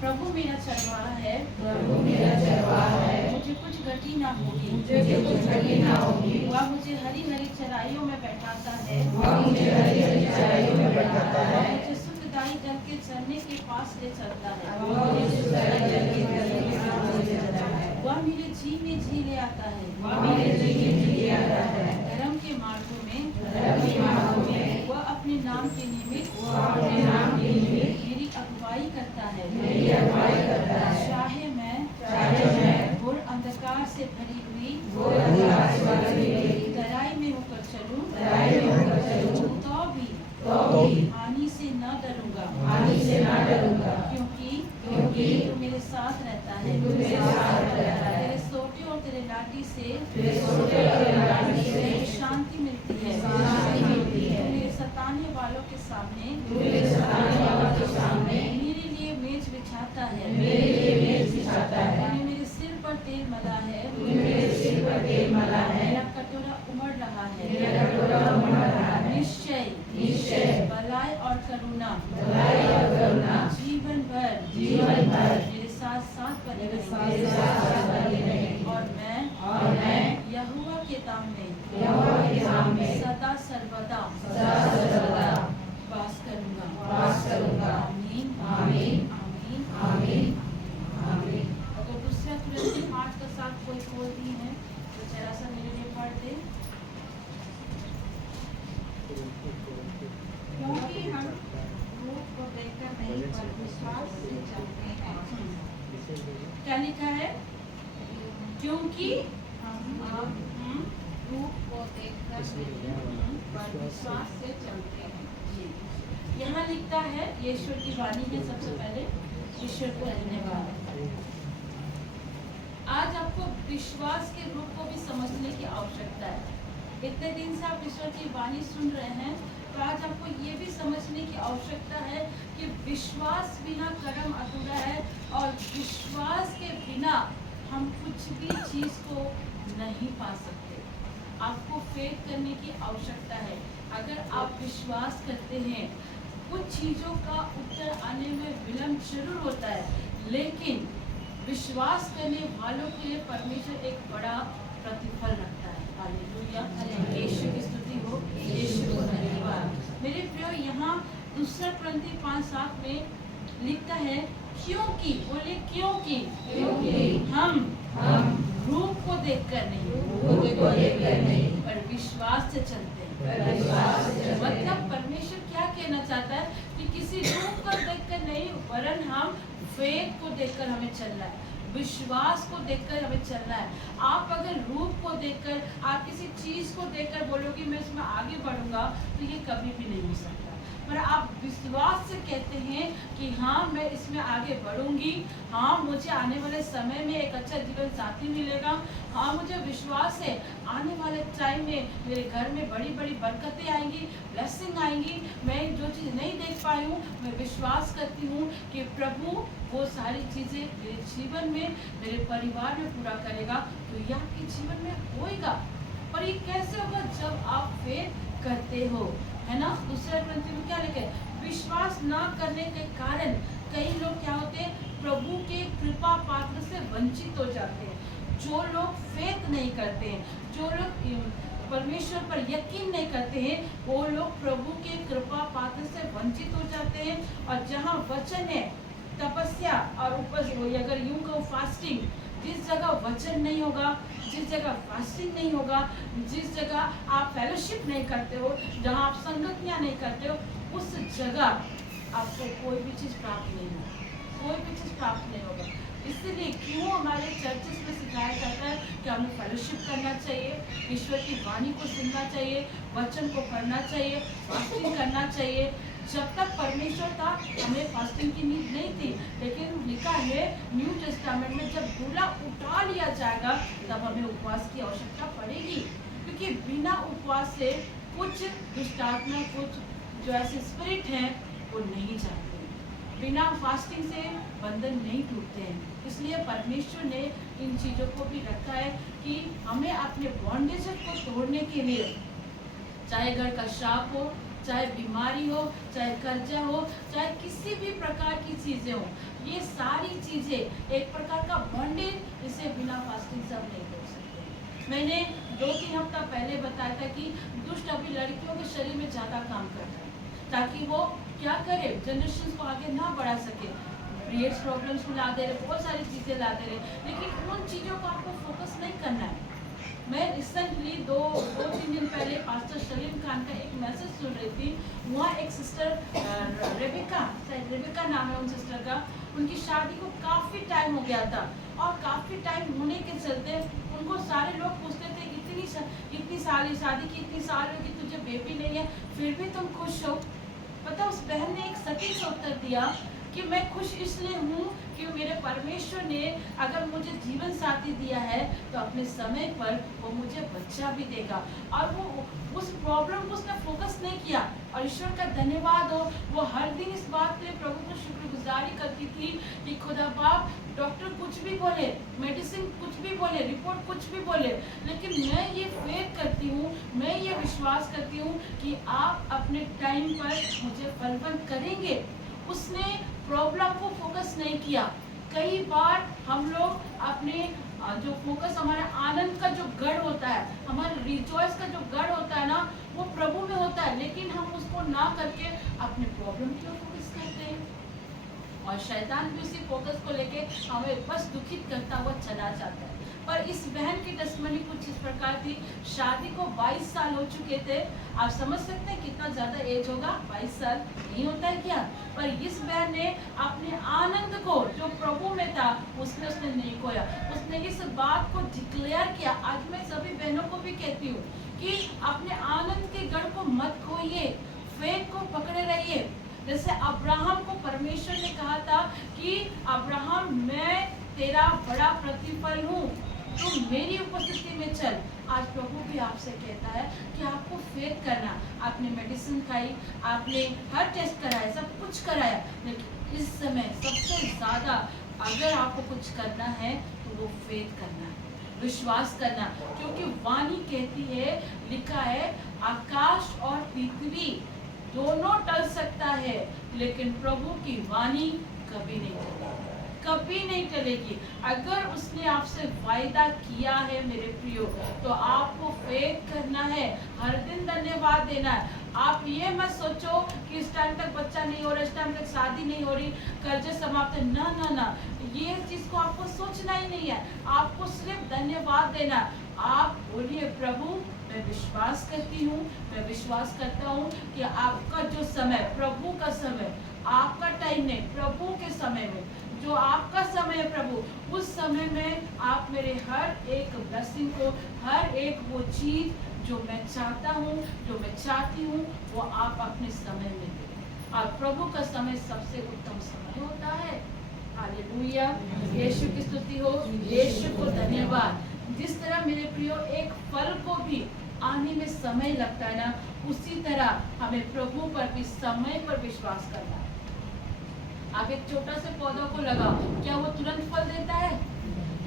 प्रभु मेरा चरवाहा है, प्रभु मेरा चरवाहा है, मुझे कुछ घटी ना होगी, मुझे कुछ घटी ना होगी। वह मुझे हरी हरी चराइयों में बैठाता है, वह मुझे हरी हरी चराइयों में बैठाता है, वह मुझे सुखदाई जल के चरने के पास ले चलता है, वह मुझे सुखदाई जल के चरने के पास ले चलता है, वह मेरे जी में जी ले आता है, वह मेरे जी में जी ले आता है, धर्म के मार्गों में, धर्म के मार्गों में, वह अपने नाम के निमित्त, वह अपने नाम के निमित्त मेरी अगुवाई करता है, मेरी अगुवाई करता है। चाहे मैं घोर अंधकार से भरी हुई घोर अंधकार से भरी हुई तराई में होकर चलूं, तराई में होकर चलूं, तो भी हानि से न डरूंगा, हानि से न डरूंगा, क्योंकि तू मेरे साथ रहता है, तू मेरे साथ रहता है। तेरे सोटे और तेरे लाठी से तेरे सोटे और तेरे लाठी से मुझे शांति मिलती है, शांति मिलती है। तू मेरे सताने वालों के सामने, तू मेरे सताने वालों के सामने मेरे लिए मेज बिछाता है, मेरे लिए मेज बिछाता है। तूने मेरे सिर पर तेल मला है, तूने मेरे सिर पर तेल मला है, मेरा कटोरा उमड़ रहा है, मेरा कटोरा उमड़ रहा है। निश्चय भलाई और करुणा जीवन भर मेरे साथ साथ बने रहेंगे, और मैं यहोवा के धाम में सदा सर्वदा वास करूंगा। आमीन आमीन, आमीन आमीन, आमीन। अगर दूसरा तुरंत 5 का 7 कोई खोल दी है तो जरा सा मेरे लिए पढ़ दे। क्योंकि हम रूप को देखकर नहीं पर विश्वास से चलते हैं। क्या लिखा है? क्योंकि हम रूप को देखकर नहीं पर विश्वास से चलते हैं। जी, यहाँ लिखता है, ये ईश्वर की वाणी है। सबसे पहले ईश्वर को धन्यवाद। आज आपको विश्वास के रूप को भी समझने की आवश्यकता है। इतने दिन से आप ईश्वर की वाणी सुन रहे हैं, तो आज आपको ये भी समझने की आवश्यकता है कि विश्वास बिना कर्म अधूरा है, और विश्वास के बिना हम कुछ भी चीज को नहीं पा सकते। आपको फेथ करने की आवश्यकता है। अगर आप विश्वास करते हैं, कुछ चीजों का उत्तर आने में विलंब जरूर होता है, लेकिन विश्वास करने वालों के लिए परमेश्वर एक बड़ा प्रतिफल रखता है। हालेलुया, यीशु की स्तुति हो, यीशु को धन्यवाद। मेरे प्रियो, यहाँ दूसरा कुरिन्थी 5:7 में लिखता है, क्योंकि, बोले क्योंकि हम रूप को देखकर नहीं पर विश्वास से चलते हैं। मतलब परमेश्वर क्या कहना चाहता है कि किसी रूप को देखकर नहीं, वरन हम फेथ को देखकर हमें चलना है, विश्वास को देखकर हमें चलना है। आप अगर रूप को देखकर, आप किसी चीज को देखकर बोलोगे मैं इसमें आगे बढ़ूंगा, तो ये कभी भी नहीं हो सकता। पर आप विश्वास से कहते हैं कि हाँ, मैं इसमें आगे बढ़ूंगी, हाँ, मुझे आने वाले समय में एक अच्छा जीवन साथी मिलेगा, हाँ, मुझे विश्वास है आने वाले टाइम में मेरे घर में बड़ी बड़ी बरकतें आएंगी, ब्लेसिंग आएंगी। मैं जो चीज़ नहीं देख पाई हूँ, मैं विश्वास करती हूँ कि प्रभु वो सारी चीज़ें मेरे जीवन में, मेरे परिवार में पूरा करेगा। तो ये आपके जीवन में होएगा। पर ये कैसे होगा? जब आप फेथ करते हो, है ना। दूसरा कुरिन्थी में क्या लिखा है? विश्वास ना करने के कारण कई लोग क्या होते हैं, प्रभु के कृपा पात्र से वंचित हो जाते हैं। जो लोग फेथ नहीं करते हैं, जो लोग परमेश्वर पर यकीन नहीं करते हैं, वो लोग प्रभु के कृपा पात्र से वंचित हो जाते हैं। और जहाँ वचन है, तपस्या और उपवास, अगर यूं कहो फास्टिंग, जिस जगह वचन नहीं होगा, जिस जगह फास्टिंग नहीं होगा, जिस जगह आप फेलोशिप नहीं करते हो, जहाँ आप संगतियाँ नहीं करते हो, उस जगह आपको कोई भी चीज़ प्राप्त नहीं होगी, कोई भी चीज़ प्राप्त नहीं होगा। इसलिए क्यों हमारे चर्चेस में सिखाया जाता है कि हमें फेलोशिप करना चाहिए, ईश्वर की वाणी को सुनना चाहिए, वचन को पढ़ना चाहिए, फास्टिंग करना चाहिए। जब तक परमेश्वर था, हमें फास्टिंग की नीड नहीं थी, लेकिन लिखा है न्यू टेस्टामेंट में जब बुरा उठा लिया जाएगा, तब हमें उपवास की आवश्यकता पड़ेगी। क्योंकि बिना उपवास से कुछ दुष्टात्मा, कुछ जो ऐसे स्पिरिट हैं, वो नहीं जाते। बिना फास्टिंग से बंधन नहीं टूटते हैं। इसलिए परमेश्वर ने इन चीज़ों को भी रखा है कि हमें अपने बॉन्डेज को तोड़ने के लिए, चाहे घर का श्राप हो, चाहे बीमारी हो, चाहे कर्जा हो, चाहे किसी भी प्रकार की चीजें हो, ये सारी चीजें एक प्रकार का बॉन्डेज, इसे बिना फास्टिंग से हम नहीं कर सकते। मैंने 2-3 हफ्ता पहले बताया था कि दुष्ट अभी लड़कियों के शरीर में ज्यादा काम करता है ताकि वो क्या करे, जनरेशन को आगे ना बढ़ा सके, पीरियड्स प्रॉब्लम्स को ला दे रहे, बहुत सारी चीजें ला दे रहे, लेकिन उन चीजों को आपको फोकस नहीं करना है। मैं रिसेंटली 2-3 दिन पहले पास्टर सलीम खान का एक मैसेज सुन रही थी। वहाँ एक सिस्टर रेबिका नाम है उन सिस्टर का, उनकी शादी को काफ़ी टाइम हो गया था और काफ़ी टाइम होने के चलते उनको सारे लोग पूछते थे इतनी साल शादी की, इतनी साल हो कि तुझे बेबी नहीं है, फिर भी तुम खुश हो। पता उस बहन ने एक सटीक उत्तर दिया कि मैं खुश इसलिए हूँ कि मेरे परमेश्वर ने अगर मुझे जीवन साथी दिया है तो अपने समय पर वो मुझे बच्चा भी देगा। और वो उस प्रॉब्लम को उसने फोकस नहीं किया। और ईश्वर का धन्यवाद हो, वो हर दिन इस बात के लिए प्रभु को शुक्रगुजारी करती थी कि खुदा बाप, डॉक्टर कुछ भी बोले, मेडिसिन कुछ भी बोले, रिपोर्ट कुछ भी बोले, लेकिन मैं ये फेथ करती हूँ, मैं ये विश्वास करती हूँ कि आप अपने टाइम पर मुझे फलवंत करेंगे। उसने प्रॉब्लम को फोकस नहीं किया। कई बार हम लोग अपने जो फोकस, हमारे आनंद का जो गढ़ होता है, हमारे रिजॉइस का जो गढ़ होता है ना, वो प्रभु में होता है, लेकिन हम उसको ना करके अपने प्रॉब्लम की ओर फोकस करते हैं। और शैतान भी उसी फोकस को लेके हमें बस दुखित करता हुआ चला जाता है। पर इस बहन की टेस्टमनी कुछ इस प्रकार थी, शादी को 22 साल हो चुके थे। आप समझ सकते हैं कितना ज्यादा एज होगा, 22 साल नहीं होता है क्या? पर इस बहन ने अपने आनंद को जो प्रभु में था उसने नहीं खोया। उसने इस बात को डिक्लेयर किया। आज मैं सभी बहनों को भी कहती हूँ कि अपने आनंद के गढ़ को मत खोइए, फेथ को पकड़े रहिए। जैसे अब्राहम को परमेश्वर ने कहा था कि अब्राहम, मैं तेरा बड़ा प्रतिफल हूँ, तुम मेरी उपस्थिति में चल। आज प्रभु भी आपसे कहता है कि आपको फेथ करना। आपने मेडिसिन खाई, आपने हर टेस्ट कराया, सब कुछ कराया, लेकिन इस समय सबसे ज्यादा अगर आपको कुछ करना है तो वो फेथ करना, विश्वास करना। क्योंकि वाणी कहती है, लिखा है, आकाश और पृथ्वी दोनों टल सकता है, लेकिन प्रभु की वाणी कभी नहीं टलेगी, कभी नहीं टलेगी। अगर उसने आपसे वायदा किया है मेरे प्रियो, तो आपको फेथ करना है, हर दिन धन्यवाद देना है। आप ये मत सोचो कि इस टाइम तक बच्चा नहीं हो रहा, इस टाइम तक शादी नहीं हो रही, कर्जे समाप्त है, ना ना ना, ये चीज को आपको सोचना ही नहीं है। आपको सिर्फ धन्यवाद देना। आप बोलिए, प्रभु मैं विश्वास करती हूँ, मैं विश्वास करता हूँ कि आपका जो समय, प्रभु का समय, आपका टाइम नहीं, प्रभु के समय में, जो आपका समय है प्रभु, उस समय में आप मेरे हर एक ब्लेसिंग को, हर एक वो चीज जो मैं चाहता हूँ, जो मैं चाहती हूँ, वो आप अपने समय में दें। और प्रभु का समय सबसे उत्तम समय होता है। हालेलुया, यीशु की स्तुति हो, यीशु को धन्यवाद। जिस तरह मेरे प्रियो एक फल को भी आने में समय लगता है ना, उसी तरह हमें प्रभु पर भी समय पर विश्वास करना है। आप एक छोटा सा पौधा को लगाओ, क्या वो तुरंत फल देता है?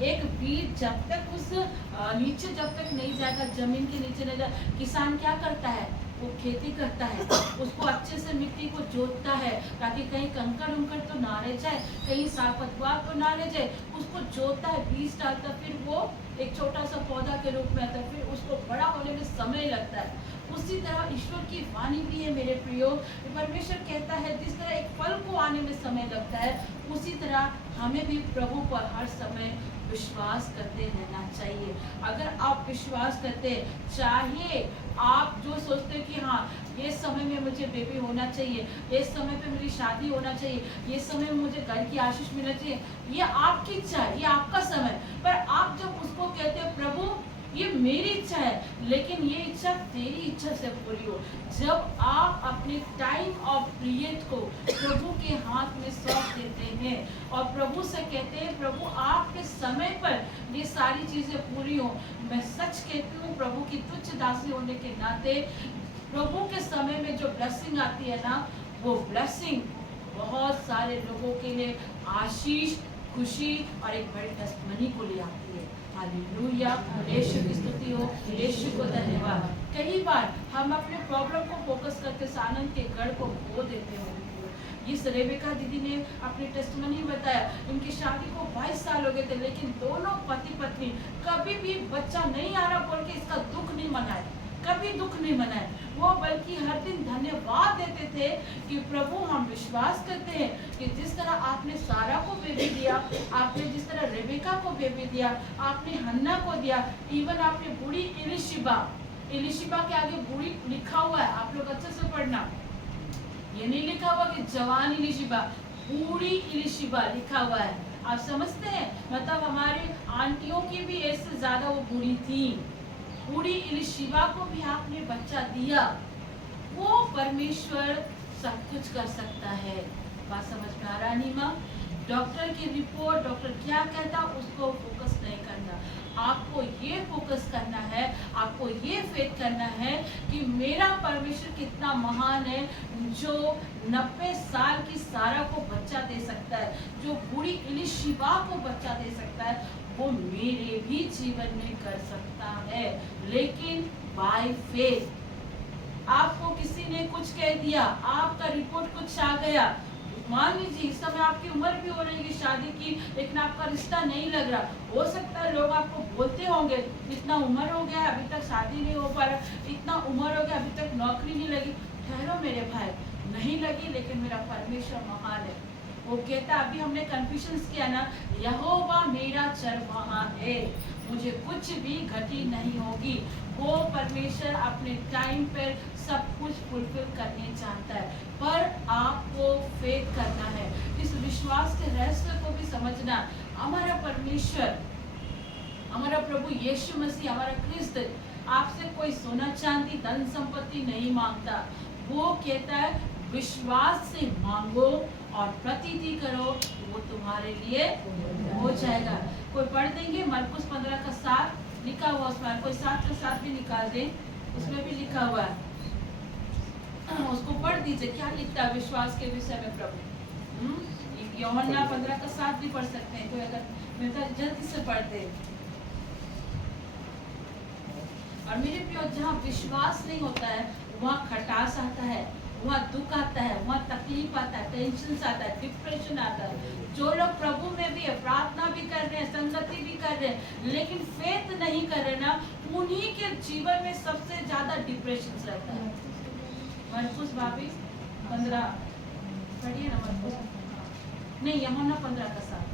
एक बीज जब तक उस नीचे जब तक नहीं जाएगा, जमीन के नीचे नहीं जाएगा, किसान क्या करता है? वो खेती करता है, उसको अच्छे से मिट्टी को जोतता है ताकि कहीं कंकड़ उंकड़ तो ना रह जाए, कहीं साग पतवार तो ना रह जाए, उसको जोतता है, बीज डालता है, फिर वो एक छोटा सा पौधा के रूप में आता है, फिर उसको बड़ा होने में समय लगता है। उसी तरह ईश्वर की वाणी भी है मेरे प्रियो। परमेश्वर कहता है जिस तरह एक फल को आने में समय लगता है, उसी तरह हमें भी प्रभु पर हर समय विश्वास करते रहना चाहिए। अगर आप विश्वास करते, चाहे आप जो सोचते कि हाँ ये समय में मुझे बेबी होना चाहिए, ये समय पे मेरी शादी होना चाहिए, ये समय में मुझे घर की आशीष मिलना चाहिए, ये आपकी इच्छा है, ये आपका समय। पर आप जब उसको कहते हैं प्रभु ये मेरी इच्छा है, लेकिन ये इच्छा तेरी इच्छा से पूरी हो, जब आप अपने टाइम ऑफ पीरियड को प्रभु के हाथ में सौंप देते हैं और प्रभु से कहते हैं प्रभु आपके समय पर ये सारी चीजें पूरी हो। मैं सच कहती हूँ, प्रभु की तुच्छ दासी होने के नाते प्रभु के समय में जो ब्लेसिंग आती है ना, वो ब्लेसिंग बहुत सारे लोगों के लिए आशीष खुशी और एक बड़ी टेस्टमनी को ले आती है। हालेलुया, यीशु की स्तुति हो, यीशु को धन्यवाद। कई बार हम अपने प्रॉब्लम को फोकस करके आनंद के गढ़ को खो देते हैं। इस रेबेका दीदी ने अपनी टेस्टमनी बताया, उनकी शादी को 22 साल हो गए थे, लेकिन दोनों पति पत्नी कभी भी बच्चा नहीं आ रहा बोल के इसका दुख नहीं मनाए, कभी दुख नहीं मनाए। वो बल्कि हर दिन धन्यवाद देते थे कि प्रभु हम विश्वास करते हैं कि जिस तरह आपने सारा को बेबी दिया, आपने जिस तरह रेबेका को बेबी दिया, आपने हन्ना को दिया, इवन आपने बूढ़ी इलिशिबा के आगे बूढ़ी लिखा हुआ है, आप लोग अच्छे से पढ़ना, ये नहीं लिखा हुआ कि जवान इलिशिबा, बूढ़ी इलिशिबा लिखा हुआ है। आप समझते हैं, मतलब हमारी आंटियों की भी एज से ज्यादा वो बूढ़ी थी। बूढ़ी इलिशिबा को भी आपने बच्चा दिया। वो परमेश्वर सब कुछ कर सकता है। बात समझ में आ रहा नीमा? डॉक्टर की रिपोर्ट, डॉक्टर क्या कहता उसको फोकस नहीं करना, आपको ये फोकस करना है, आपको ये फेथ करना है कि मेरा परमेश्वर कितना महान है, जो 90 साल की सारा को बच्चा दे सकता है, जो बूढ़ी इलिशिबा को बच्चा दे सकता है, वो मेरे भी जीवन में कर सकता है, लेकिन बाय फेथ। आपको किसी ने कुछ कह दिया, आपका रिपोर्ट कुछ आ गया, मान लीजिए इस समय आपकी उम्र भी हो रही है शादी की, लेकिन आपका रिश्ता नहीं लग रहा, हो सकता है लोग आपको बोलते होंगे इतना उम्र हो गया अभी तक शादी नहीं हो पा रहा, इतना उम्र हो गया अभी तक नौकरी नहीं लगी। ठहरो मेरे भाई, नहीं लगी लेकिन मेरा परमेश्वर महान है। वो कहता, अभी हमने कन्फ्यूजन किया ना, यहोवा मेरा चरवाहा है, मुझे कुछ भी घटी नहीं होगी। वो परमेश्वर अपने टाइम पर सब कुछ फुलफिल करने चाहता है, पर आपको फेथ करना है, इस विश्वास के रहस्य को भी समझना। हमारा परमेश्वर, हमारा प्रभु यीशु मसीह, हमारा क्रिस्त आपसे कोई सोना चांदी धन संपत्ति नहीं मांगता। वो कहता है विश्वास से मांगो और प्रतीति करो, वो तुम्हारे लिए हो जाएगा। कोई पढ़ देंगे मरकुस 15 का 7 लिखा हुआ, उसमें कोई 7 का 7 भी निकाल दे, उसमें भी लिखा हुआ है, उसको पढ़ दीजिए क्या लिखता है विश्वास के विषय में प्रभु। यूहन्ना 15 का 7 भी पढ़ सकते हैं, कोई अगर मेरे जल्दी से पढ़ते। और मेरे प्रियो, जहाँ विश्वास नहीं होता है वहाँ खटास आता है, वहाँ दुख आता है, वहाँ तकलीफ आता है, टेंशन आता है, डिप्रेशन आता है। जो लोग प्रभु में भी है, प्रार्थना भी कर रहे हैं, संगति भी कर रहे हैं, लेकिन फेथ नहीं कर रहे ना, उन्हीं के जीवन में सबसे ज्यादा डिप्रेशन रहता है। मरकुस 15 पढ़िए ना, मरकुस नहीं, यूहन्ना 15 का 7।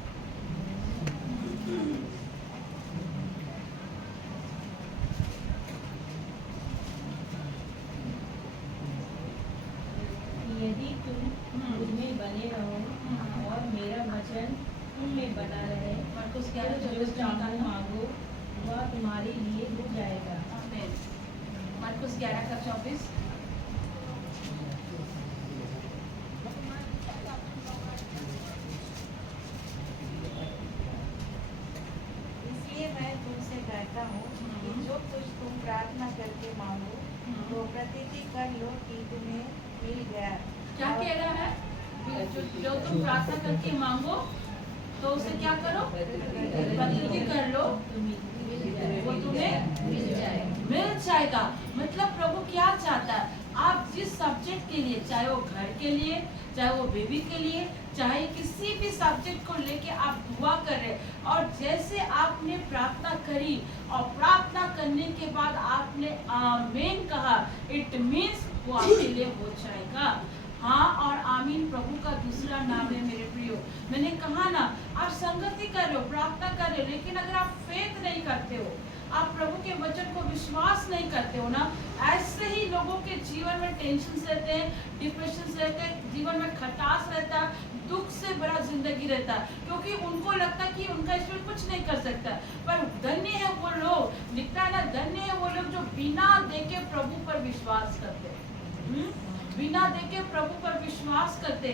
यदि तुम मुझ में बने रहो और मेरा वचन तुम में बना रहे, मरकुस तो 11:24 मांगो वह तुम्हारे लिए हो जाएगा। मरकुस 11:24। इसलिए मैं तुमसे कहता हूँ कि जो कुछ तुम प्रार्थना करके मांगो, तो प्रतीति कर लो कि तुम्हें मिल गया। क्या कह रहा है? जो तुम प्रार्थना करके मांगो तो उसे क्या करो? प्रतीति कर लो, वो तुम्हें मिल जाएगा। मतलब प्रभु क्या चाहता है? आप जिस सब्जेक्ट के लिए, चाहे वो घर के लिए, चाहे वो बेबी के लिए, चाहे किसी भी सब्जेक्ट को लेके आप दुआ कर रहे, और जैसे आपने प्रार्थना करी और प्रार्थना करने के बाद आपने आमीन कहा, इट मीन्स वो आपके लिए हो जाएगा। हाँ और आमीन प्रभु का दूसरा नाम है मेरे प्रियो। मैंने कहा ना, आप संगति कर रहे हो, प्रार्थना कर रहे हो, लेकिन अगर आप फेथ नहीं करते हो, आप प्रभु के वचन को विश्वास नहीं करते हो ना, ऐसे ही लोगों के जीवन में टेंशन रहते हैं, डिप्रेशन रहते हैं, जीवन में खटास रहता है, दुख से भरा जिंदगी रहता है, क्योंकि उनको लगता है कि उनका ईश्वर कुछ नहीं कर सकता। पर धन्य है वो लोग, लिखता है ना, धन्य है वो लोग जो बिना देखे प्रभु पर विश्वास करते हैं। बिना देखे प्रभु पर विश्वास करते।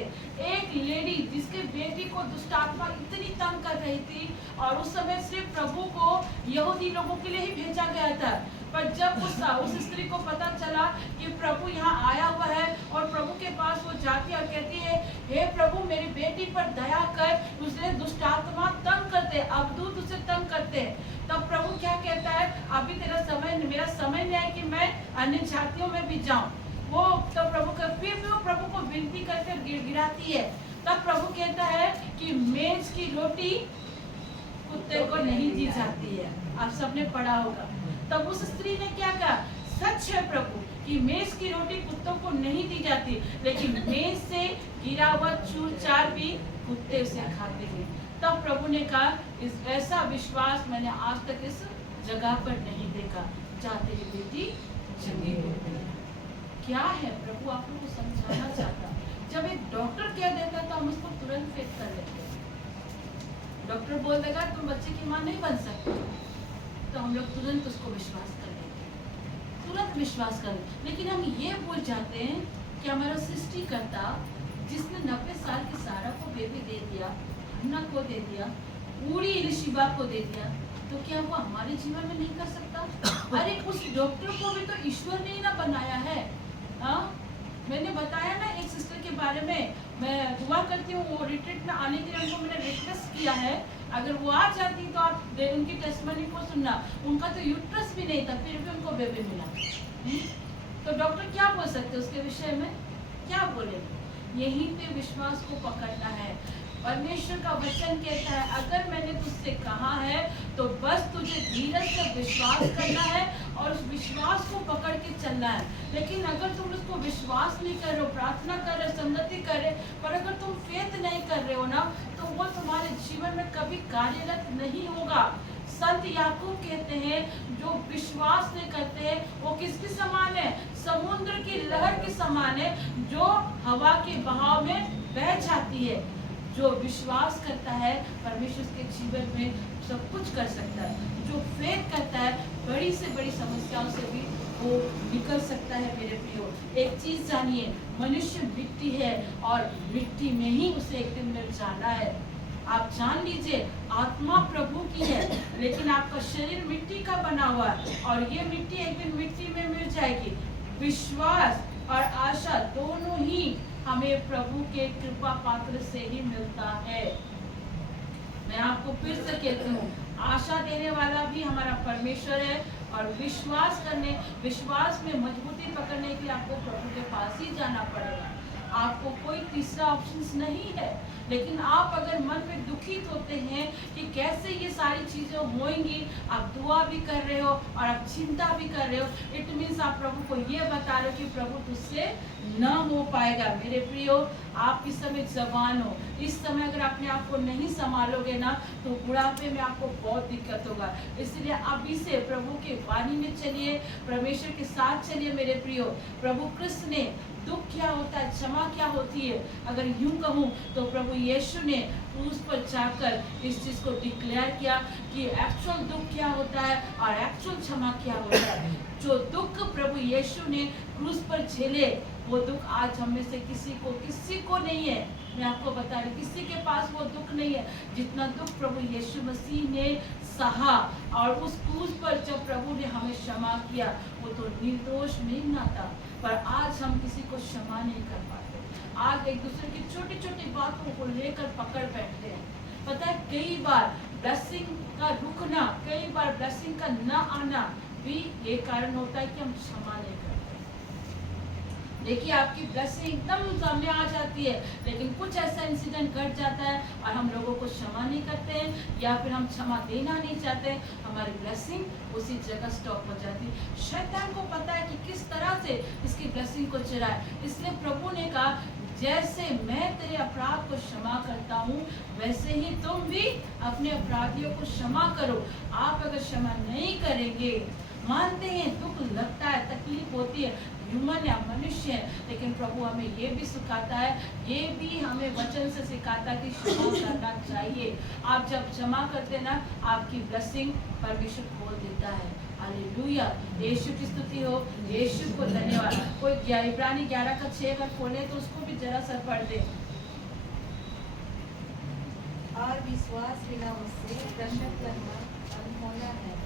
एक लेडी जिसके बेटी को दुष्ट आत्मा इतनी तंग कर रही थी, और उस समय सिर्फ प्रभु को यहूदी लोगों के लिए ही भेजा गया था, पर जब उस स्त्री को पता चला कि प्रभु यहाँ आया हुआ है और प्रभु के पास वो जाती है और कहती है, हे प्रभु मेरी बेटी पर दया कर, उसने दुष्ट आत्मा तंग करते, अवधूत उसे तंग करते। तब प्रभु क्या कहता है, अभी मेरा समय नहीं है कि मैं अन्य जातियों में भी जाऊं। वो तब प्रभु का फिर भी वो प्रभु को विनती करके गिड़गिड़ाती है। तब प्रभु कहता है कि मेज की रोटी कुत्ते को नहीं दी जाती है। आप सबने पढ़ा होगा। तब उस स्त्री ने क्या कहा, सच है प्रभु कि मेज की रोटी कुत्तों को नहीं दी जाती, लेकिन मेज से गिरा हुआ चूर चार भी कुत्ते उसे खाते हैं। तब प्रभु ने कहा, इस ऐसा विश्वास मैंने आज तक इस जगह पर नहीं देखा, जा तेरी बेटी चंगी हो गई। क्या है प्रभु आप लोगों को समझाना चाहता। जब एक डॉक्टर कह देता तो हम उसको तुरंत फेक कर लेते। डॉक्टर बोल देगा तुम बच्चे की मां नहीं बन सकते, तो हम लोग तुरंत उसको विश्वास कर लेते, तुरंत विश्वास कर लेते। लेकिन हम ये भूल जाते हैं कि हमारा सृष्टिकर्ता जिसने 90 साल की सारा को बेबी दे दिया, अन्ना को दे दिया, पूरी इलिशिबा को दे दिया, तो क्या वो हमारे जीवन में नहीं कर सकता? अरे उस डॉक्टर को भी तो ईश्वर ने ही ना बनाया है। हाँ, मैंने बताया ना एक सिस्टर के बारे में, मैं दुआ करती हूँ वो रिट्रीट में आने के लिए उनको मैंने रिक्वेस्ट किया है, अगर वो आ जाती तो आप उनकी टेस्टमनी को सुनना। उनका तो यूट्रस भी नहीं था, फिर भी उनको बेबी मिला। तो डॉक्टर क्या बोल सकते उसके विषय में, क्या बोलेंगे? यहीं पे विश्वास को पकड़ना है। परमेश्वर का वचन कहता है, अगर मैंने तुझसे कहा है तो बस तुझे धीरज से विश्वास करना है और उस विश्वास को पकड़ के चलना है। लेकिन अगर तुम उसको विश्वास नहीं कर रहे हो, प्रार्थना कर रहे हो, संगति कर रहे, पर अगर तुम फेथ नहीं कर रहे हो ना, तो वो तुम्हारे जीवन में कभी कार्यरत नहीं होगा। संत याकूब कहते हैं, जो विश्वास नहीं करते हैं वो किसके समान है? समुद्र की लहर के समान है, जो हवा के बहाव में बह जाती है। जो विश्वास करता है परमेश्वर के जीवन में सब कुछ कर सकता है। जो फेथ करता है बड़ी से बड़ी समस्याओं से भी वो निकल सकता है। मेरे प्रियो, एक चीज जानिए, मनुष्य मिट्टी है और मिट्टी में ही उसे एक दिन मिल जाना है। आप जान लीजिए, आत्मा प्रभु की है, लेकिन आपका शरीर मिट्टी का बना हुआ है और ये मिट्टी एक दिन मिट्टी में मिल जाएगी। विश्वास और आशा दोनों ही हमें प्रभु के कृपा पात्र से ही मिलता है। मैं आपको फिर से कहती हूँ, आशा देने वाला भी हमारा परमेश्वर है और विश्वास में मजबूती पकड़ने के लिए आपको प्रभु के पास ही जाना पड़ेगा। आपको कोई तीसरा ऑप्शन नहीं है। लेकिन आप अगर मन में दुखित होते हैं कि कैसे ये सारी चीजें होंगी, आप दुआ भी कर रहे हो और आप चिंता भी कर रहे हो, इट मीन्स आप प्रभु को ये बता रहे हो कि प्रभु तुझसे न हो पाएगा। मेरे प्रियो, आप इस समय जवान हो, इस समय अगर अपने आप को नहीं संभालोगे ना तो बुढ़ापे में आपको बहुत दिक्कत होगा। इसलिए अभी से प्रभु के वाणी में चलिए, परमेश्वर के साथ चलिए। मेरे प्रियो, प्रभु कृष्ण ने दुख क्या होता है, क्षमा क्या होती है, अगर यूं कहूं तो प्रभु यीशु ने क्रूस पर जाकर इस चीज को डिक्लेयर किया कि एक्चुअल दुख क्या होता है और एक्चुअल क्षमा क्या होता है। जो दुख प्रभु यीशु ने क्रूस पर झेले, वो दुख आज हम में से किसी को नहीं है। मैं आपको बता रही, किसी के पास वो दुख नहीं है जितना दुख प्रभु यीशु मसीह ने सहा। और उस क्रूस पर जब प्रभु ने हमें क्षमा किया, वो तो निर्दोष मेमना था, पर आज हम किसी को क्षमा नहीं कर पाते। आज एक दूसरे की छोटी छोटी बातों को लेकर पकड़ बैठते हैं। पता है, कई बार ब्लेसिंग का रुकना, कई बार ब्लेसिंग का न आना भी ये कारण होता है कि हम क्षमा नहीं करते। देखिए, आपकी ब्लेसिंग एकदम सामने आ जाती है, लेकिन कुछ ऐसा इंसिडेंट घट जाता है और हम लोगों को क्षमा नहीं करते हैं या फिर हम क्षमा देना नहीं चाहते, हमारी ब्लेसिंग उसी जगह स्टॉप हो जाती है। शैतान को पता है कि किस तरह से इसकी ब्लेसिंग को चुराए, इसलिए प्रभु ने कहा, जैसे मैं तेरे अपराध को क्षमा करता हूँ, वैसे ही तुम भी अपने अपराधियों को क्षमा करो। आप अगर क्षमा नहीं करेंगे, मानते हैं दुख लगता है, तकलीफ होती है, ह्यूमन है, मनुष्य है, लेकिन प्रभु हमें ये भी सिखाता है, ये भी हमें वचन से सिखाता है कि क्षमा करना चाहिए। आप जब क्षमा करते ना, आपकी ब्लेसिंग परमेश्वर खोल देता है। हालेलुया, यीशु की स्तुति हो, यीशु को धन्यवाद। कोई इब्रानी 11:6 अगर खोले तो उसको भी जरा सा पढ़ दे। और विश्वास बिना उससे दर्शन करना अनहोना है,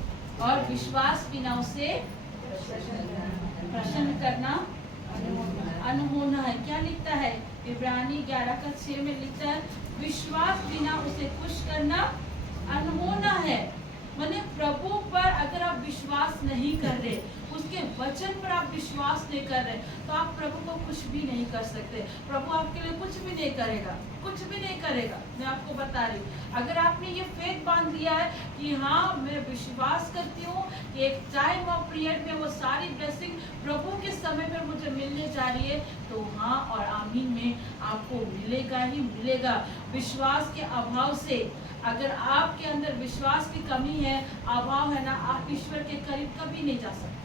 और विश्वास बिना उसे प्रसन्न करना अनहोना है। क्या लिखता है? इब्रानी 11:6 में लिखता है विश्वास बिना उसे खुश करना अनहोना है। माने प्रभु पर अगर आप विश्वास नहीं कर रहे, उसके वचन पर आप विश्वास नहीं कर रहे, तो आप प्रभु को कुछ भी नहीं कर सकते। प्रभु आपके लिए कुछ भी नहीं करेगा, कुछ भी नहीं करेगा। मैं आपको बता रही हूँ, अगर आपने ये फेथ बांध लिया है कि हाँ मैं विश्वास करती हूँ कि एक टाइम ऑफ पीरियड में वो सारी ब्लेसिंग प्रभु के समय पर मुझे मिलने जा रही है, तो हाँ और आमीन में आपको मिलेगा ही मिलेगा। विश्वास के अभाव से, अगर आपके अंदर विश्वास की कमी है, अभाव है ना, आप ईश्वर के करीब कभी नहीं जा सकते,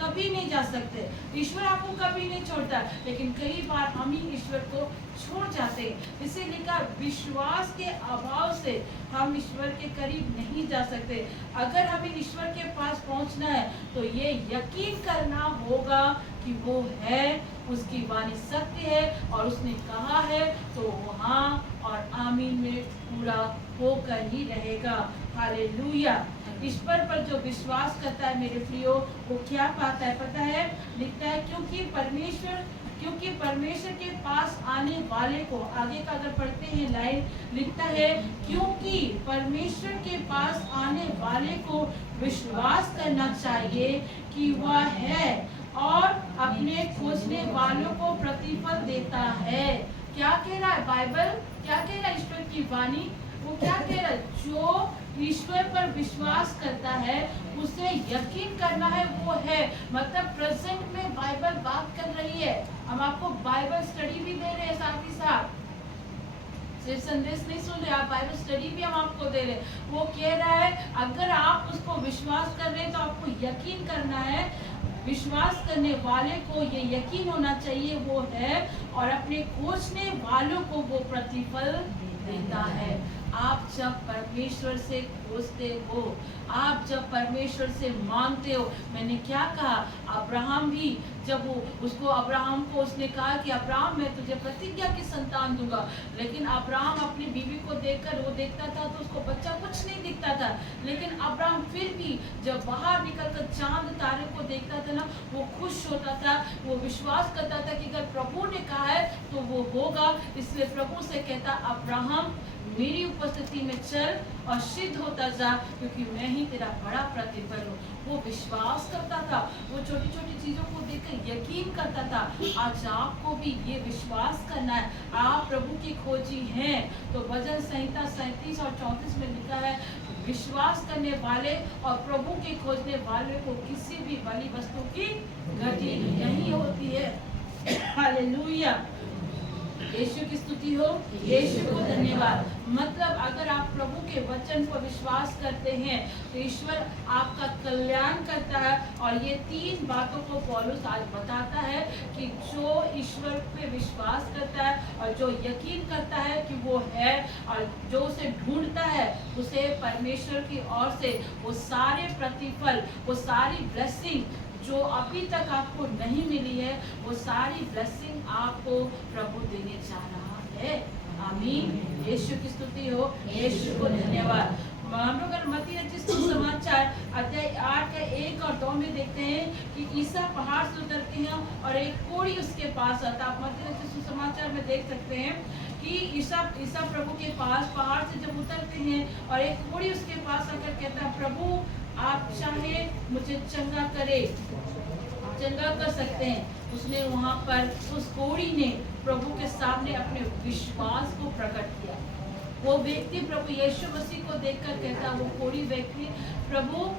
कभी नहीं जा सकते। ईश्वर आपको कभी नहीं छोड़ता, लेकिन कई बार हम ही ईश्वर को छोड़ जाते हैं। इसे लिखा विश्वास के अभाव से हम ईश्वर के करीब नहीं जा सकते। अगर हमें ईश्वर के पास पहुंचना है तो ये यकीन करना होगा कि वो है, उसकी वाणी सत्य है और उसने कहा है तो वो हाँ और आमीन में पूरा होकर ही रहेगा। हालेलुया। ईश्वर पर जो विश्वास करता है मेरे प्रियो, वो क्या पाता है पता है? लिखता है क्योंकि परमेश्वर के पास आने वाले को, आगे का अगर पढ़ते हैं लाइन, लिखता है क्योंकि परमेश्वर के पास आने वाले को विश्वास करना चाहिए कि वह है और अपने खोजने वालों को प्रतिफल देता है। क्या कह रहा है बाइबल? क्या कह रहा है ईश्वर की वाणी? वो क्या कह रहा है? जो ईश्वर पर विश्वास करता है उसे यकीन करना है वो है। मतलब प्रेजेंट में बाइबल बात कर रही है। हम आपको बाइबल स्टडी भी दे रहे हैं, साथ ही साथ सिर्फ संदेश नहीं सुन रहे, आप बाइबल स्टडी भी हम आपको दे रहे हैं। वो कह रहा है अगर आप उसको विश्वास कर रहे हैं तो आपको यकीन करना है। विश्वास करने वाले को ये यकीन होना चाहिए वो है और अपने खोजने वालों को वो प्रतिफल देता है। आप जब परमेश्वर से खोजते हो, आप जब परमेश्वर से मांगते हो, मैंने क्या कहा, अब्राहम भी जब वो उसको अब्राहम को उसने कहा कि अब्राहम मैं तुझे प्रतिज्ञा की संतान दूंगा, लेकिन अब्राहम अपनी बीवी को देखकर वो देखता था तो उसको बच्चा कुछ नहीं दिखता था, लेकिन अब्राहम फिर भी जब बाहर निकलकर चांद तारे को देखता था ना, वो खुश होता था, वो विश्वास करता था कि अगर प्रभु ने कहा है तो वो होगा। इसलिए प्रभु से कहता अब्राहम मेरी उपस्थिति में चल और सिद्ध होता जा, क्योंकि मैं ही तेरा बड़ा प्रतिफल हूँ। वो विश्वास करता था, वो छोटी छोटी चीजों को देखकर यकीन करता था। आज आपको भी ये विश्वास करना है। आप प्रभु की खोजी हैं तो भजन संहिता 37 और 34 में लिखा है विश्वास करने वाले और प्रभु के खोजने वाले को किसी भी बलि वस्तु की घटी नहीं होती है। हालेलुया। यीशु की स्तुति हो, यीशु को धन्यवाद। मतलब अगर आप प्रभु के वचन पर विश्वास करते हैं तो ईश्वर आपका कल्याण करता है। और ये 3 बातों को पौलुस आज बताता है कि जो ईश्वर पे विश्वास करता है और जो यकीन करता है कि वो है और जो उसे ढूंढता है, उसे परमेश्वर की ओर से वो सारे प्रतिफल, वो सारी ब्लेसिंग जो अभी तक आपको नहीं मिली है, वो सारी ब्लेसिंग आपको प्रभु देने जा रहा है। आमीन। यीशु की स्तुति हो, यीशु को धन्यवाद। हम लोग अगर मत्ती रचित सुसमाचार अध्याय 8 के 1 और 2 में देखते हैं कि ईसा पहाड़ से उतरते हैं और एक कोढ़ी उसके पास आता। आप मत्ती रचित सुसमाचार में देख सकते हैं कि ईसा प्रभु के पास पहाड़ से जब उतरते हैं और एक कोढ़ी उसके पास आकर कहता है प्रभु आप चाहे मुझे चंगा करे, चंगा कर सकते हैं। उसने वहां पर उस कोढ़ी ने प्रभु के सामने अपने विश्वास को प्रकट किया। वो व्यक्ति प्रभु यीशु मसीह को देखकर कहता, वो कोढ़ी व्यक्ति प्रभु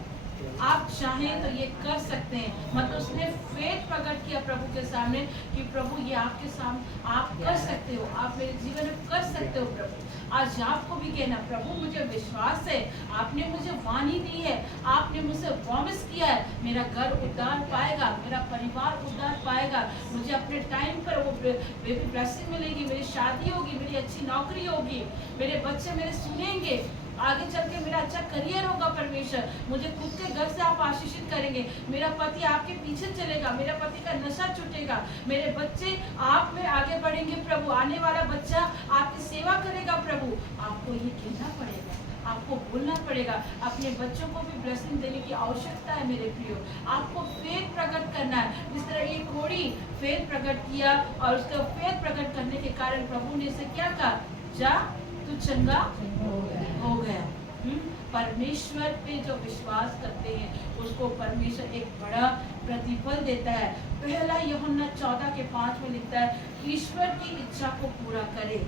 आप चाहें तो ये कर सकते हैं। मतलब उसने फेथ प्रकट किया प्रभु के सामने कि प्रभु ये आपके सामने आप कर सकते हो, आप मेरे जीवन में कर सकते हो। प्रभु आज आपको भी कहना प्रभु मुझे विश्वास है, आपने मुझे वाणी दी है, आपने मुझसे प्रॉमिस किया है मेरा घर उद्धार पाएगा, मेरा परिवार उद्धार पाएगा, मुझे अपने टाइम पर वो बेबी ब्लेसिंग मिलेगी, मेरी शादी होगी, मेरी अच्छी नौकरी होगी, मेरे बच्चे मेरे सुनेंगे, आगे चल के मेरा अच्छा करियर होगा। परमेश्वर मुझे खुद के घर से आप आशीषित करेंगे, मेरा पति आपके पीछे चलेगा, मेरा पति का नशा छूटेगा, मेरे बच्चे आप में आगे बढ़ेंगे। प्रभु आने वाला बच्चा आपकी सेवा करेगा। प्रभु आपको ये कहना पड़ेगा, आपको बोलना पड़ेगा। अपने बच्चों को भी ब्लेसिंग देने की आवश्यकता है मेरे प्रियो। आपको फेथ प्रकट करना है। जिस तरह ये कोढ़ी फेथ प्रकट किया और उसका फेथ प्रकट करने के कारण प्रभु ने इसे क्या कहा, जा तू चंगा हो गया। परमेश्वर पे जो विश्वास करते हैं उसको परमेश्वर एक बड़ा प्रतिफल देता है। पहला यूहन्ना 14:5 में लिखता है, ईश्वर की इच्छा को पूरा करे।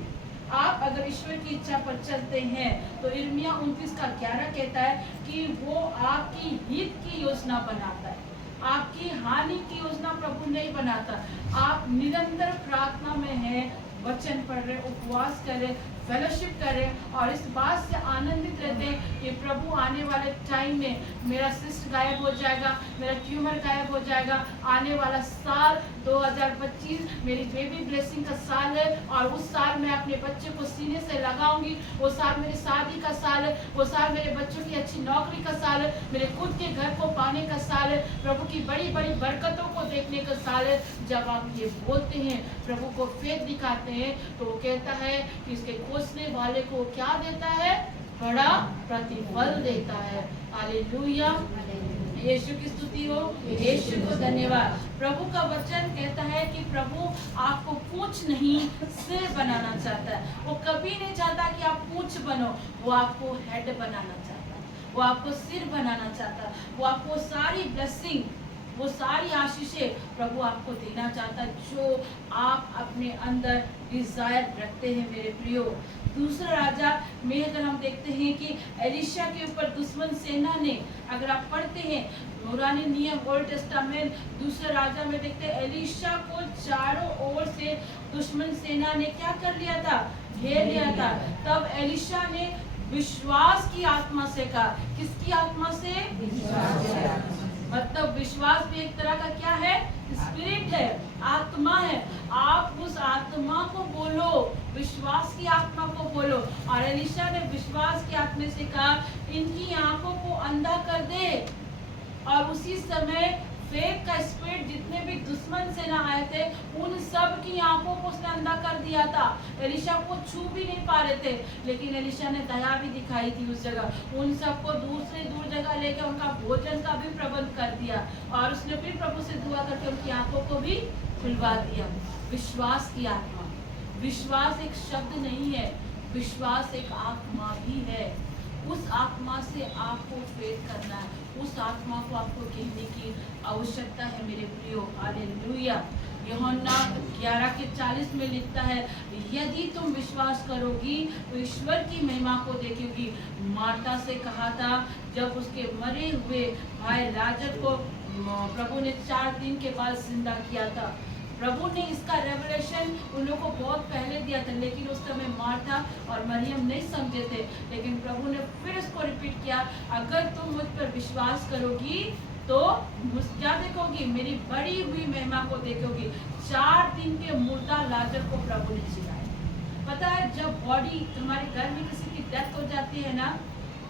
आप अगर ईश्वर की इच्छा पर चलते हैं तो इर्मिया 29:11 कहता है कि वो आपकी हित की योजना बनाता है, आपकी हानि की योजना प्रभु नहीं बनाता। आप निरंतर प्रार्थना में हैं, वचन पढ़ रहे, उपवास कर रहे, फेलोशिप करें और इस बात से आनंदित रहते हैं कि प्रभु आने वाले टाइम में मेरा सिस्ट गायब हो जाएगा, मेरा ट्यूमर गायब हो जाएगा। आने वाला साल 2025 मेरी बेबी ब्लेसिंग का साल है और उस साल मैं अपने बच्चे को सीने से लगाऊंगी। वो साल मेरी शादी का साल है, वो साल मेरे बच्चों की अच्छी नौकरी का साल है, मेरे खुद के घर को पाने का साल है, प्रभु की बड़ी बड़ी बरकतों को देखने का साल है। जब आप ये बोलते हैं, प्रभु को फेथ दिखाते हैं, तो वो कहता है कि इसके खोजने वाले को क्या देता है, बड़ा प्रतिफल देता है। हालेलुया, यीशु की स्तुति हो, यीशु को धन्यवाद। प्रभु का वचन कहता है कि प्रभु आपको पूंछ नहीं सिर बनाना चाहता है। वो कभी नहीं चाहता कि आप पूंछ बनो, वो आपको हेड बनाना चाहता है, वो आपको सिर बनाना चाहता है, वो आपको सारी ब्लेसिंग, वो सारी आशीषें प्रभु आपको देना चाहता है जो आप अपने अंदर डिजायर रखते हैं मेरे प्रियो। दूसरा राजा में अगर हम देखते हैं कि एलिशा के ऊपर दुश्मन सेना ने, अगर आप पढ़ते हैं नूरानी नियम ओल्ड टेस्टामेंट दूसरे राजा में देखते हैं, एलिशा को चारों ओर से दुश्मन सेना ने क्या कर लिया था, घेर लिया था। तब एलिशा ने विश्वास की आत्मा से कहा, किसकी आत्मा से, मतलब विश्वास भी एक तरह का क्या है, स्पिरिट है, आत्मा है। आप उस आत्मा को बोलो, विश्वास की आत्मा को बोलो। और एलिशा ने विश्वास की आत्मा से कहा, इनकी आंखों को अंधा कर दे। और उसी समय फेथ का स्पिरिट, जितने भी दुश्मन सेना आए थे उन सब की आंखों को उसने अंधा कर दिया था। एलिशा को छू भी नहीं पा रहे थे, लेकिन एलिशा ने दया भी दिखाई थी उस जगह। उन सबको दूर जगह लेकर उनका भोजन का भी प्रबंध कर दिया और उसने फिर प्रभु से दुआ करके उनकी आंखों को भी खुलवा दिया। विश्वास की आत्मा, विश्वास एक शब्द नहीं है, विश्वास एक आत्मा भी है। उस आत्मा से आपको फेथ करना है, उस आत्मा को आपको कहने की आवश्यकता है मेरे प्रियो। हालेलुया। यूहन्ना 11:40 में लिखता है, यदि तुम विश्वास करोगी तो ईश्वर की महिमा को देखोगी। मार्था से कहा था, जब उसके मरे हुए भाई लाजर को प्रभु ने 4 दिन के बाद जिंदा किया था। प्रभु ने इसका रेवलेशन उन लोगों को बहुत पहले दिया था, लेकिन उस समय मार्था और मरियम नहीं समझे थे। लेकिन प्रभु ने फिर इसको रिपीट किया, अगर तुम मुझ पर विश्वास करोगी तो क्या देखोगी, मेरी बड़ी हुई महिमा को देखोगी। 4 दिन के मुर्दा लाजर को प्रभु ने जिलाया। पता है, जब बॉडी हमारे घर में किसी की डेथ हो जाती है ना,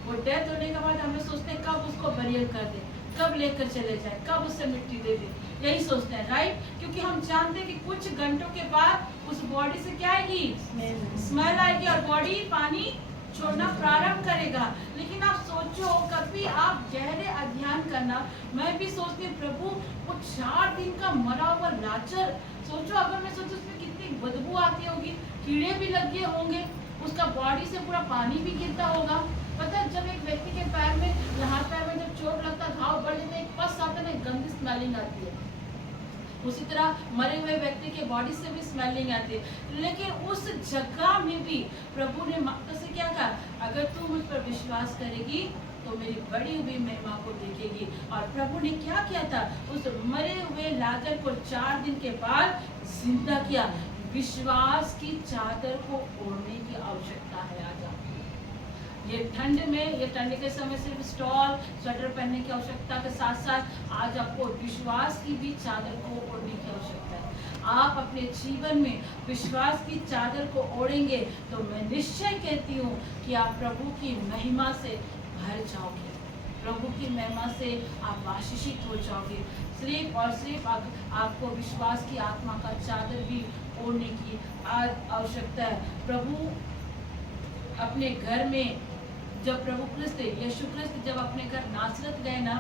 वो डेथ होने के बाद हम सोचते हैं कब उसको बरियल कर दे, कब लेकर चले जाए, कब उससे मिट्टी दे दे, यही सोचते हैं, राइट। क्योंकि हम जानते हैं कि कुछ घंटों के बाद उस बॉडी से क्या आएगी, स्मेल आएगी और बॉडी पानी छोड़ना प्रारंभ करेगा। लेकिन आप सोचो, कभी आप गहरे अध्ययन करना, मैं भी सोचती हूँ प्रभु वो 4 दिन का मरा हुआ लाजर, सोचो अगर मैं सोचूं उसमें कितनी बदबू आती होगी, कीड़े भी लग गए होंगे, उसका बॉडी से पूरा पानी भी गिरता होगा। पता है, जब एक व्यक्ति के पैर में या हाथ पैर में जब चोट लगता है, घाव बढ़ जाता है, एक पस आता है, गंदी स्मेलिंग आती है। उसी तरह मरे हुए व्यक्ति के बॉडी से भी स्मेलिंग आती है। लेकिन उस जगह में भी प्रभु ने माता से क्या कहा, अगर तू मुझ पर विश्वास करेगी तो मेरी बड़ी हुई महिमा को देखेगी। और प्रभु ने क्या किया था, उस मरे हुए लाजर को 4 दिन के बाद जिंदा किया। विश्वास की चादर को ओढ़ने की आवश्यकता है आज आपको। ये ठंड में, ये ठंड के समय सिर्फ स्टॉल स्वेटर पहनने की आवश्यकता के साथ साथ आज आपको विश्वास की भी चादर को ओढ़ने की आवश्यकता है। आप अपने जीवन में विश्वास की चादर को ओढ़ेंगे तो मैं निश्चय कहती हूँ कि आप प्रभु की महिमा से भर जाओगे, प्रभु की महिमा से आप आशीषित हो जाओगे। सिर्फ और सिर्फ आपको विश्वास की आत्मा का चादर भी ओढ़ने की आवश्यकता है। प्रभु अपने घर में जब प्रभु क्रिस्त यीशु क्रिस्त जब अपने घर नासरत गए ना,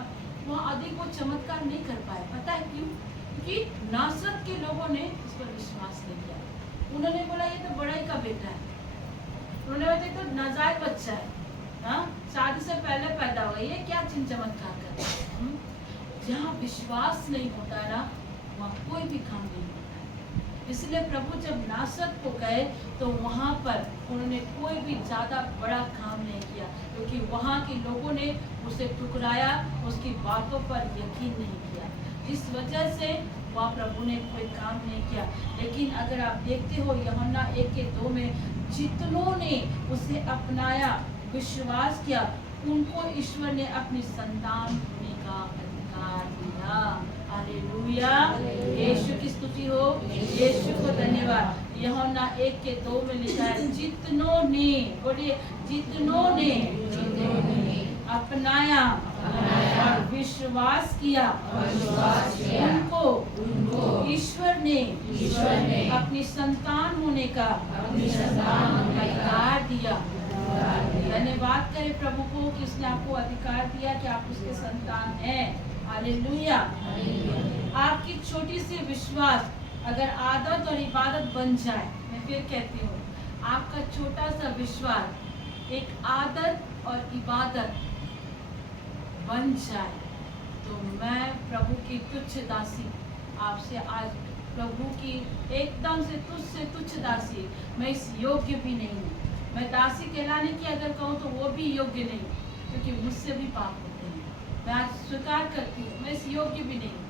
वहाँ अधिक वो चमत्कार नहीं कर पाए। पता है क्यों? क्योंकि नासरत के लोगों ने उस पर विश्वास नहीं किया। उन्होंने बोला ये तो बड़ाई का बेटा है, उन्होंने बोला ये तो नाजायज बच्चा है, हाँ, शादी से पहले पैदा हुआ, ये क्या चिन्ह चमत्कार कर रहा है। जहाँ विश्वास नहीं होता है ना, वहाँ कोई भी काम नहीं होता है। इसलिए प्रभु जब नासरत को गए तो वहाँ पर उन्होंने कोई भी ज़्यादा बड़ा काम नहीं किया, क्योंकि वहाँ के लोगों ने उसे ठुकराया, उसकी बातों पर यकीन नहीं किया। इस वजह से वहाँ प्रभु ने कोई काम नहीं किया। लेकिन अगर आप देखते हो यूहन्ना 1:2 में, जितनों ने उसे अपनाया, विश्वास किया, उनको ईश्वर ने अपनी संतान होने का अधिकार दिया। हालेलुया, यीशु की स्तुति हो, यीशु को धन्यवाद। यूहन्ना 1:2 में लिखा है, जितनों ने, बोलिए, जितनों ने अपनाया और विश्वास किया, उनको ईश्वर ने अपनी संतान होने का अधिकार दिया। धन्यवाद करें प्रभु को कि उसने आपको अधिकार दिया कि आप उसके संतान हैं। हालेलुया। आपकी छोटी सी विश्वास अगर आदत और इबादत बन जाए, मैं फिर कहती हूँ, आपका छोटा सा विश्वास एक आदत और इबादत बन जाए, तो मैं प्रभु की तुच्छ दासी आपसे आज, प्रभु की एकदम से तुच्छ दासी, मैं इस योग्य भी नहीं हूँ। मैं दासी कहलाने की अगर कहूँ तो वो भी योग्य नहीं, क्योंकि मुझसे भी पाप होते हैं। मैं आज स्वीकार करती हूँ, मैं इस योग्य भी नहीं हूँ।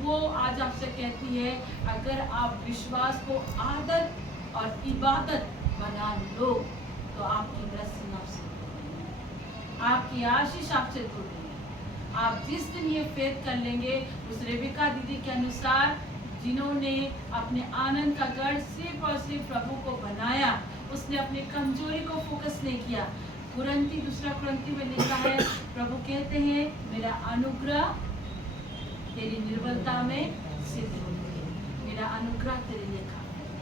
वो आज आपसे कहती है, अगर आप विश्वास को आदत और इबादत बना लो तो आपकी ब्लेसिंग आपसे दूर नहीं है, आपकी आशीष आपसे दूर नहीं है। आप जिस दिन ये फेथ कर लेंगे, उस रेबिका दीदी के अनुसार, जिन्होंने अपने आनंद का गढ़ सिर्फ और सिर्फ प्रभु को बनाया, उसने अपनी कमजोरी को फोकस नहीं किया। दूसरा कुरिन्थी में लिखा है, प्रभु कहते हैं, मेरा अनुग्रह तेरी निर्बलता में सिद्ध होती है, मेरा अनुग्रह तेरे लिए काफी है।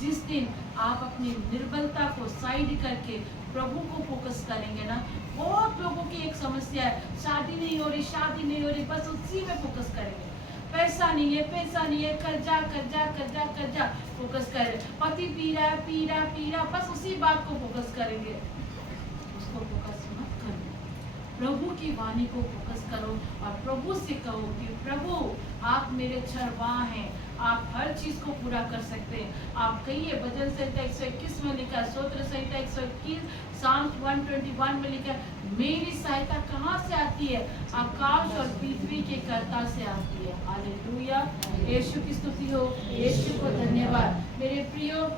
जिस दिन आप अपनी निर्बलता को साइड करके प्रभु को फोकस करेंगे ना, बहुत लोगों की एक समस्या है, शादी नहीं हो रही, बस उसी में फोकस करेंगे। पैसा नहीं है, कर्जा फोकस करें। पति पी रहा, बस उसी बात को फोकस करेंगे। उसको फोकस मत करो, प्रभु की वाणी को फोकस करो और प्रभु से कहो कि प्रभु आप मेरे चरवाह हैं, आप हर चीज को पूरा कर सकते हैं। आप कहिए, भजन संहिता 121 में लिखा, स्तोत्र संहिता 121, Psalms 121 में लिखा, मेरी सहायता कहाँ से आती है? आकाश और पृथ्वी के कर्ता से आती है। हालेलुया, यीशु की स्तुति हो, यीशु को धन्यवाद। मेरे प्रियो,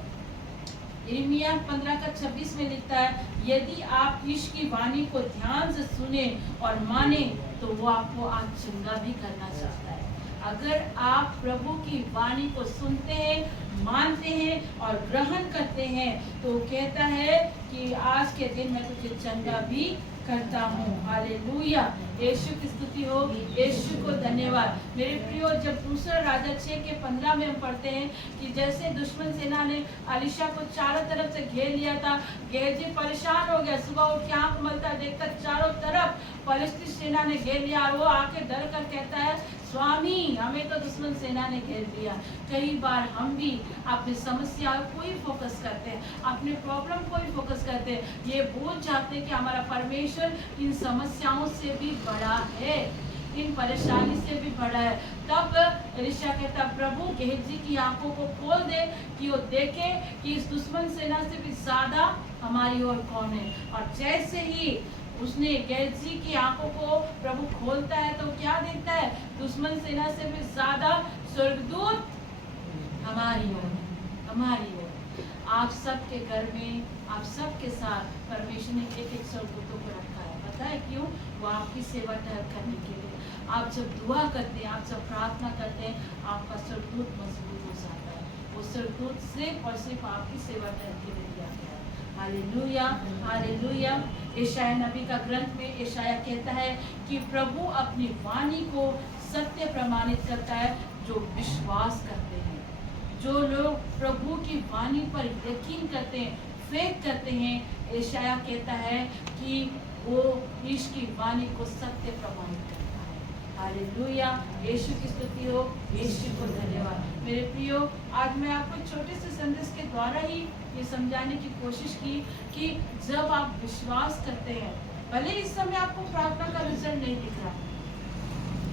यिर्मयाह 15:26 में लिखता है, यदि आप ईश्वर की वाणी को ध्यान से सुने और माने तो वो आपको आज चंगा भी करना चाहता है। अगर आप प्रभु की वाणी को सुनते हैं, मानते हैं और ग्रहण करते हैं, तो कहता है कि आज के दिन मैं तुझे चंगा भी करता हूँ। हालेलुया, यीशु की स्तुति हो, यीशु को धन्यवाद। मेरे प्रियो, जब दूसरा राजा 6:15 में हम पढ़ते हैं कि जैसे दुश्मन सेना ने अलीशा को चारों तरफ से घेर लिया था, गेहजी परेशान हो गया, सुबह उठ के आंख मलता देखता चारों तरफ फलिस्ती सेना ने घेर लिया, और वो आके डर कर कहता है, स्वामी हमें तो दुश्मन सेना ने घेर लिया। कई बार हम भी अपनी समस्या को ही फोकस करते हैं, अपने प्रॉब्लम को ही फोकस करते हैं, ये भूल जाते हैं कि हमारा परमेश्वर इन समस्याओं से भी बड़ा है, इन परेशानी से भी बड़ा है। तब एलीशा कहता, प्रभु गेहजी की आंखों को खोल दे कि वो देखे कि इस दुश्मन सेना से भी ज्यादा हमारी ओर कौन है। और जैसे ही उसने गेहजी की आंखों को प्रभु खोलता है तो क्या देखता है? दुश्मन सेना से भी ज्यादा स्वर्गदूत हमारी ओर, हमारी ओर। आप सबके घर में, आप सबके साथ परमेश्वर ने एक स्वर्गदूतों को रखा है। पता है क्यों? वो आपकी सेवा करने के लिए। आप जब दुआ करते हैं, आप जब प्रार्थना करते हैं, आपका स्वर्गदूत मजबूत हो जाता है। वो स्वर्गदूत सिर्फ और सिर्फ आपकी सेवा करने के लिए दिया गया है। Hallelujah, hallelujah. यशायाह नबी का ग्रंथ में यशायाह कहता है कि प्रभु अपनी वाणी को सत्य प्रमाणित करता है जो विश्वास करते हैं। जो लोग प्रभु की वाणी पर यकीन करते हैं, फेथ करते हैं, यशायाह कहता है कि वो ईश की वाणी को सत्य प्रमाणित करता है। हालेलुया, यीशु की स्तुति हो, यीशु को धन्यवाद। मेरे प्रियो, आज मैं आपको छोटे से संदेश के द्वारा ही ये समझाने की कोशिश की कि जब आप विश्वास करते हैं, भले इस समय आपको प्रार्थना का रिजल्ट नहीं दिख रहा,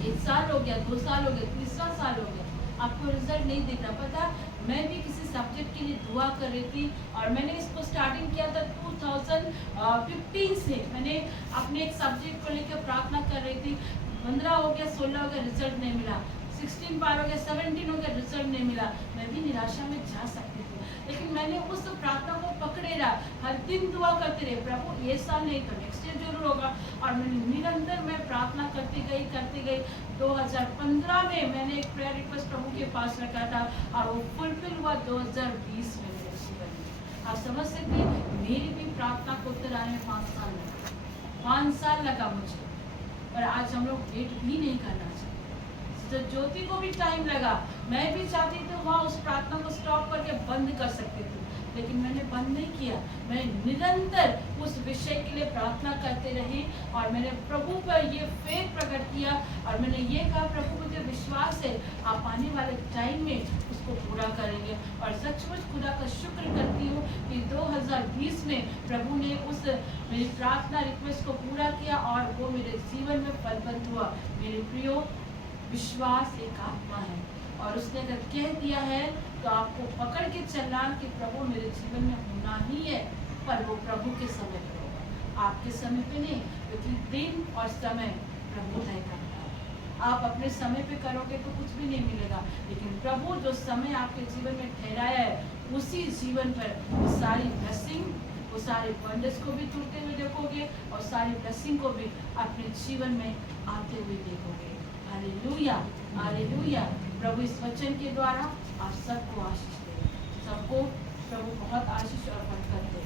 1 साल हो गया, 2 साल हो गया, तीसरा साल हो गया, आपको रिजल्ट नहीं दिख रहा। पता, मैं भी किसी सब्जेक्ट के लिए दुआ कर रही थी और मैंने इसको स्टार्टिंग किया था 2015 से। मैंने अपने एक सब्जेक्ट को लेकर प्रार्थना कर रही थी, 15 हो गया, 16 हो गया, रिजल्ट नहीं मिला, 16 पार हो गया, 17 हो गया, रिजल्ट नहीं मिला। मैं भी निराशा में जा सकती थी, लेकिन मैंने उस प्रार्थना को पकड़े रहा, हर दिन दुआ करते रहे, प्रभु ये साल नहीं तो नेक्स्ट ईयर जरूर होगा। और मैंने निरंतर मैं प्रार्थना करती गई। 2015 में मैंने एक प्रेयर रिक्वेस्ट प्रभु के पास रखा था और वो फुलफिल हुआ 2020 में मेरे जीवन में। आप समझ सकते हैं, मेरी भी प्रार्थना को उत्तर आने में 5 साल लगा, 5 साल लगा मुझे। और आज हम लोग वेट भी नहीं करना चाहते। तो ज्योति को भी टाइम लगा, मैं भी चाहती थी वहाँ उस प्रार्थना को स्टॉप करके बंद कर सकती थी, लेकिन मैंने बंद नहीं किया। मैं निरंतर उस विषय के लिए प्रार्थना करते रही और मैंने प्रभु पर ये फेथ प्रकट किया और मैंने ये कहा, प्रभु मुझे विश्वास है आप आने वाले टाइम में उसको पूरा करेंगे। और सचमुच खुदा का शुक्र करती हूँ कि 2020 में प्रभु ने उस मेरी प्रार्थना रिक्वेस्ट को पूरा किया और वो मेरे जीवन में फलवंत हुआ। मेरे प्रियो, विश्वास एक आत्मा है और उसने अगर कह दिया है तो आपको पकड़ के चलना कि प्रभु मेरे जीवन में होना ही है, पर वो प्रभु के समय पर होगा, आपके समय पे नहीं, क्योंकि दिन और समय प्रभु तय करता है। आप अपने समय पे करोगे तो कुछ भी नहीं मिलेगा, लेकिन प्रभु जो समय आपके जीवन में ठहराया है उसी जीवन पर वो सारी ब्लेसिंग, वो सारे बंडस को भी टूटते हुए देखोगे और सारी ब्लेसिंग को भी अपने जीवन में आते हुए देखोगे। Hallelujah, hallelujah. प्रभु इस वचन के द्वारा आप सबको आशीष दे, सबको प्रभु बहुत आशीष और बरकत दे।